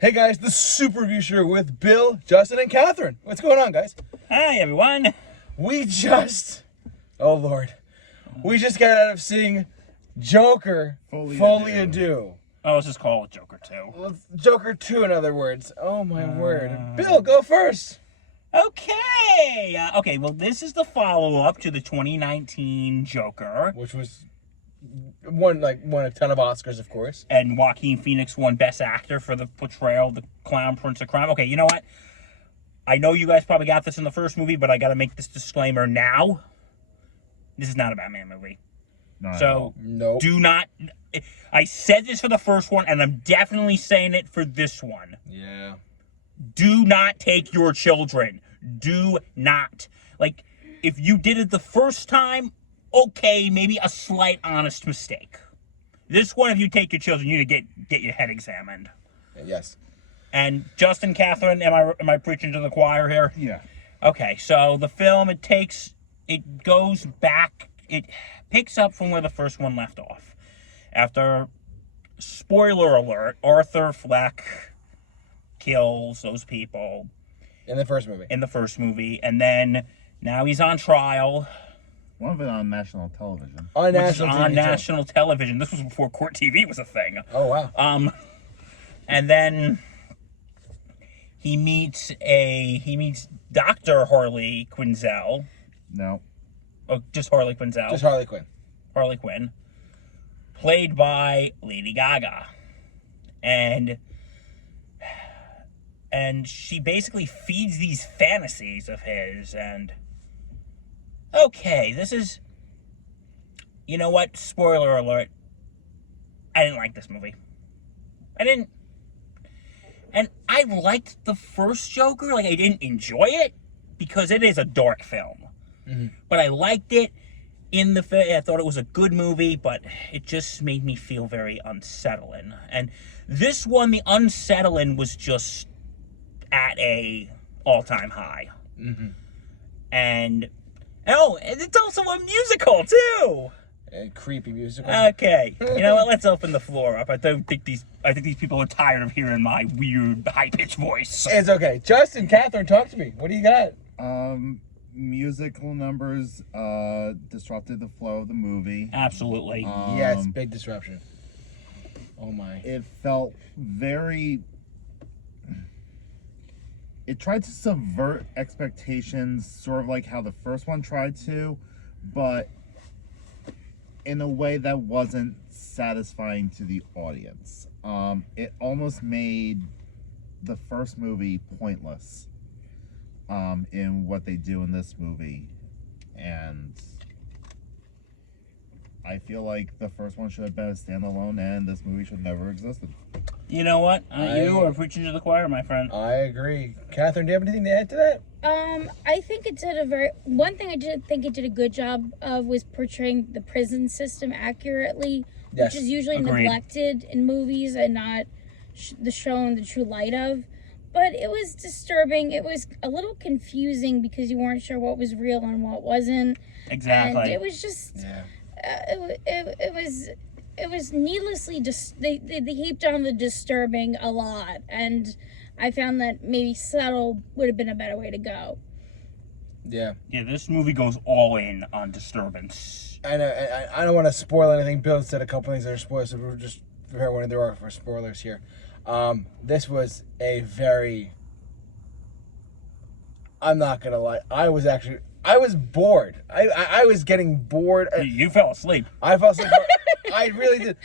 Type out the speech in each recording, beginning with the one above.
Hey guys, the Super Review Show with Bill, Justin, and Catherine. What's going on, guys? Hi, everyone. Oh Lord, we just got out of seeing Joker, Folie and Deux. Oh, let's just call it Joker 2. Well, Joker 2, in other words. Oh my word. Bill, go first. Okay. Well, this is the follow-up to the 2019 Joker. Which was won a ton of Oscars, of course. And Joaquin Phoenix won Best Actor for the portrayal of the Clown Prince of Crime. Okay, you know what? I know you guys probably got this in the first movie, but I got to make this disclaimer now. This is not a Batman movie. Nope. Do not... I said this for the first one, and I'm definitely saying it for this one. Yeah. Do not take your children. Do not. Like, if you did it the first time, okay, maybe a slight honest mistake. This one, if you take your children, you need to get your head examined. Yes. And Justin, Catherine, am I preaching to the choir here? Yeah. Okay, so the film, it goes back, it picks up from where the first one left off. After, spoiler alert, Arthur Fleck kills those people. In the first movie. And then, now he's on trial. One of it on national television. On national television. This was before Court TV was a thing. Oh, wow. And then he meets Dr. Harley Quinzel. No. Oh, just Harley Quinzel. Just Harley Quinn. Harley Quinn. Played by Lady Gaga. And she basically feeds these fantasies of his, and okay, this is, you know what, spoiler alert, I didn't like this movie. And I liked the first Joker. Like, I didn't enjoy it because it is a dark film. Mm-hmm. But I liked it in the film. I thought it was a good movie, but it just made me feel very unsettling. And this one, the unsettling was just at a all-time high. Mm-hmm. And it's also a musical too. A creepy musical. Okay, you know what? Let's open the floor up. I think these people are tired of hearing my weird high-pitched voice. It's okay. Justin, Catherine, talk to me. What do you got? Musical numbers disrupted the flow of the movie. Absolutely. Yes, big disruption. Oh my. It felt very... It tried to subvert expectations, sort of like how the first one tried to, but in a way that wasn't satisfying to the audience. It almost made the first movie pointless in what they do in this movie. And I feel like the first one should have been a standalone, and this movie should never have existed. You know what? You are preaching to the choir, my friend. I agree. Catherine, do you have anything to add to that? I think it did one thing I did think it did a good job of was portraying the prison system accurately, yes. Which is usually neglected in movies and not shown the true light of. But it was disturbing. It was a little confusing because you weren't sure what was real and what wasn't. Exactly. And it was just, it was needlessly they heaped on the disturbing a lot, and I found that maybe subtle would have been a better way to go. Yeah. Yeah, this movie goes all in on disturbance. I know. I don't want to spoil anything. Bill said a couple things that are spoilers, so we're just fair warning there are for spoilers here. This was a very... I'm not gonna lie. I was bored. I was getting bored. You fell asleep. I fell asleep. I really did.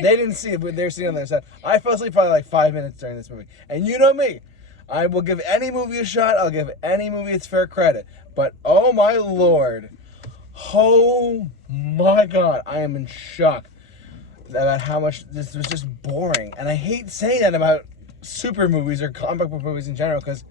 They didn't see it, but they were sitting on their side. I fell asleep probably like 5 minutes during this movie. And you know me. I will give any movie a shot. I'll give any movie its fair credit. But, oh my Lord. Oh my God. I am in shock about how much this was just boring. And I hate saying that about super movies or comic book movies in general, because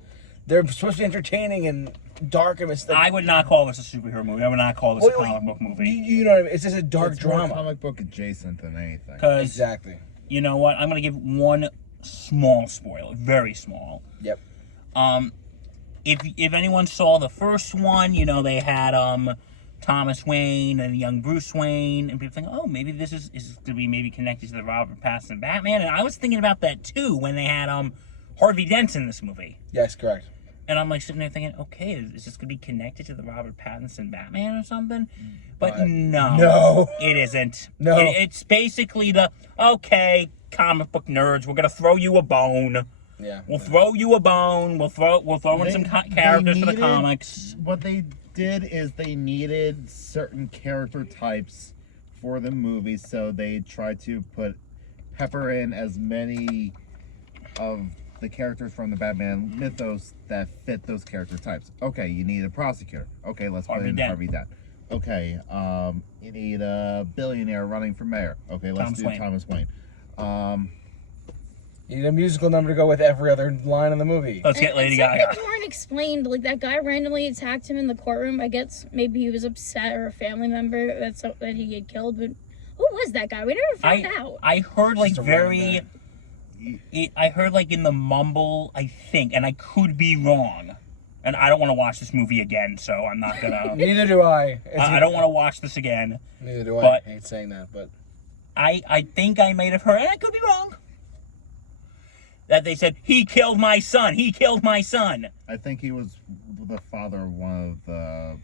they're supposed to be entertaining and dark and mysterious. I would not call this a superhero movie. I would not call this a comic book movie. You know what I mean? It's just a dark drama. More comic book adjacent than anything. Exactly. You know what? I'm going to give one small spoiler. Very small. Yep. If anyone saw the first one, you know, they had Thomas Wayne and young Bruce Wayne, and people think, oh, maybe this is going to be maybe connected to the Robert Pattinson Batman. And I was thinking about that too when they had Harvey Dent's in this movie. Yes, correct. And I'm like sitting there thinking, okay, is this going to be connected to the Robert Pattinson Batman or something? But no. No. It isn't. No. It's basically okay, comic book nerds, we're going to throw you a bone. Yeah. We'll throw you a bone. We'll throw in some characters for the comics. What they did is they needed certain character types for the movie, so they tried to pepper in as many of the characters from the Batman mythos that fit those character types. Okay, you need a prosecutor. Okay, let's put in Harvey Dent. Okay, you need a billionaire running for mayor. Okay, let's do Thomas Wayne. You need a musical number to go with every other line in the movie. Let's get Lady Gaga. Some things weren't explained. Like, that guy randomly attacked him in the courtroom. I guess maybe he was upset, or a family member that he get killed. But who was that guy? We never found out. I heard like Just a very. I heard like in the mumble, I think, and I could be wrong. And I don't want to watch this movie again, so I'm not gonna. Neither do I. I don't want to watch this again. Neither do I. But I hate saying that, but I think I may have heard, and I could be wrong, that they said, he killed my son. He killed my son. I think he was the father of one of the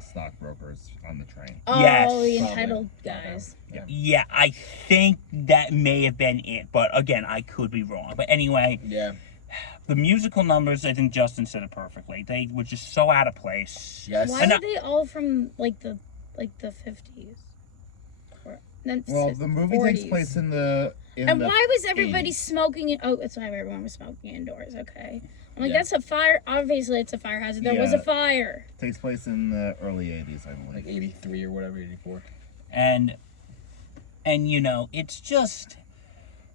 stockbrokers on the train. Oh, Yes. the entitled guys. Yeah, I think that may have been it, but again, I could be wrong. But anyway, yeah. the musical numbers, I think Justin said it perfectly. They were just so out of place. Yes. Why are they all from like the 50s? Well, the movie 40s. takes place in the. And why was everybody 80s. smoking? Oh, that's why everyone was smoking indoors. Okay, I'm like, Yeah. that's a fire. Obviously, it's a fire hazard. There was a fire. Takes place in the early 80s, I believe. Like 83 or whatever, 84. And you know, it's just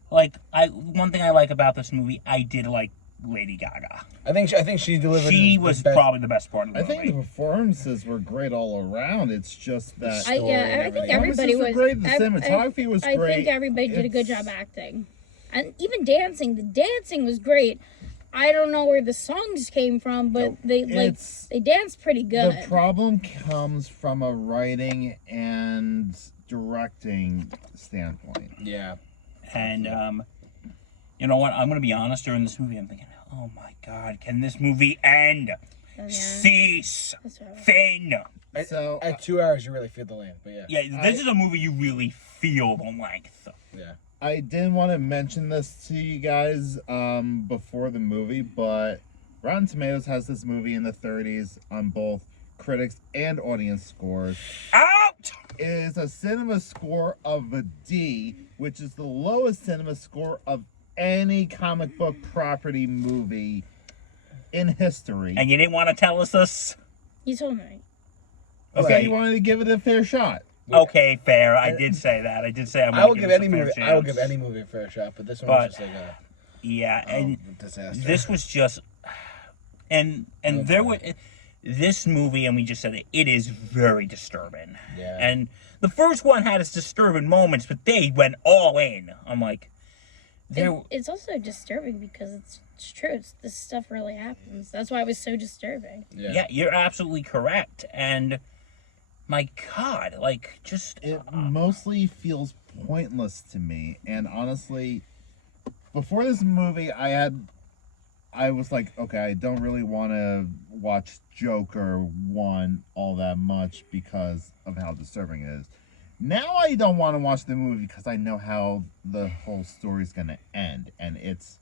like one thing I like about this movie, I did like Lady Gaga. I think she delivered. She the was best. probably the best part of the I movie. think the performances were great all around. It's just that story and I think everything. everybody was great. The cinematography was I great. think everybody did a good It's- job acting, and even dancing. The dancing was great. I don't know where the songs came from, but they danced pretty good. The problem comes from a writing and directing standpoint. Yeah. And you know what? I'm gonna be honest. During this movie, I'm thinking, oh my God, can this movie end? Yeah. Cease. That's right. Fin. So At 2 hours, you really feel the length, but yeah. Yeah, this is a movie you really feel the length. Yeah. I didn't want to mention this to you guys before the movie, but Rotten Tomatoes has this movie in the 30s on both critics and audience scores. Out. It is a cinema score of a D, which is the lowest cinema score of any comic book property movie in history. And you didn't want to tell us this? You told me. So Okay. you wanted to give it a fair shot. Okay, fair. I did say that. I did say I'm I will gonna give this any a fair movie. chance. I will give any movie a fair shot, but this one But- was just like a Yeah, and disaster. this was just, and there were this movie, and we just said it is very disturbing. Yeah. And the first one had its disturbing moments, but they went all in. I'm like, It's also disturbing because it's true. This stuff really happens. That's why it was so disturbing. yeah, you're absolutely correct. And my God, like, just It mostly feels pointless to me. And honestly, before this movie, I was like, okay, I don't really want to watch Joker 1 all that much because of how disturbing it is. Now I don't want to watch the movie because I know how the whole story's going to end. And it's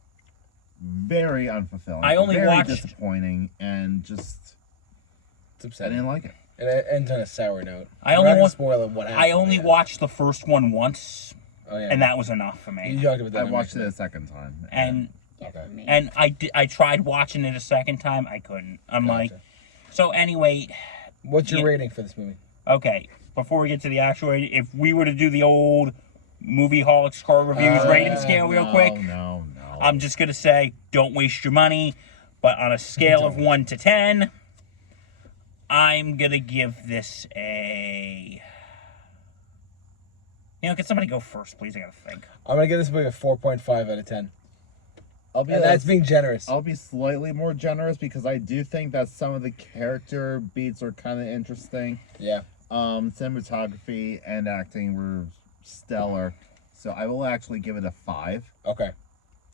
very unfulfilling. I only very watched- disappointing, and just It's I upsetting. didn't like it. And it ends on a sour note. I We're only not gonna wa- spoil it. What happened? I only yeah. watched the first one once, Oh yeah. and that was enough for me. You talked about that. I on watched it your- a second time. And Yeah, Okay. for me. I tried watching it a second time. I couldn't. I'm like, Gotcha. so anyway, What's your Yeah. rating for this movie? okay. Before we get to the actual rating, if we were to do the old Movie Holic score reviews rating scale real quick, No. I'm just gonna say, don't waste your money. But on a scale of 1 to 10, I'm gonna give this a. Can somebody go first, please? I gotta think. I'm gonna give this movie a 4.5 out of 10, I'll be and that's being generous. I'll be slightly more generous because I do think that some of the character beats are kind of interesting. Yeah. Cinematography and acting were stellar, so I will actually give it a 5. Okay.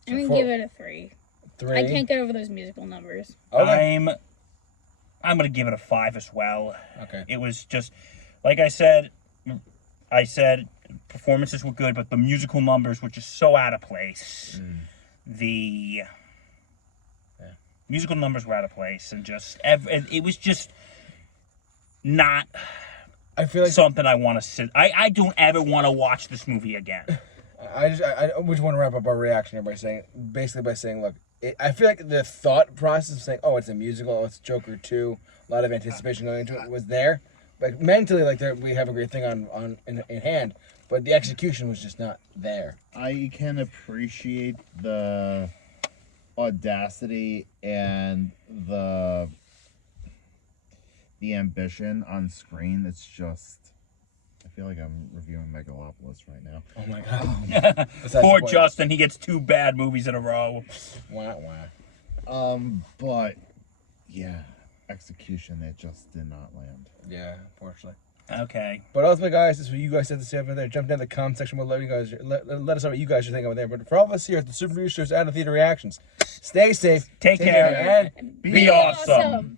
I'm gonna four- give it a 3. 3. I can't get over those musical numbers. Okay. I'm gonna give it a 5 as well. Okay. It was just like I said performances were good, but the musical numbers were just so out of place. The musical numbers were out of place, and just it was just not. I feel like something I want to sit. I don't ever want to watch this movie again. I just want to wrap up our reaction here by saying, look, I feel like the thought process of saying, oh, it's a musical, oh, it's Joker 2, a lot of anticipation going into it was there, but mentally, like, we have a great thing in hand, but the execution was just not there. I can appreciate the audacity and the ambition on screen. It's just, I feel like I'm reviewing Megalopolis right now. Oh my god. Poor Justin, he gets 2 bad movies in a row. Wah, wah. But yeah, execution, it just did not land. Yeah, unfortunately. Okay. But ultimately, guys, this is what you guys had to say over there. Jump down in the comment section. We'll let us know what you guys are thinking over there. But for all of us here at the Super Review Show's Out of Theater Reactions, stay safe, Take care, and be awesome.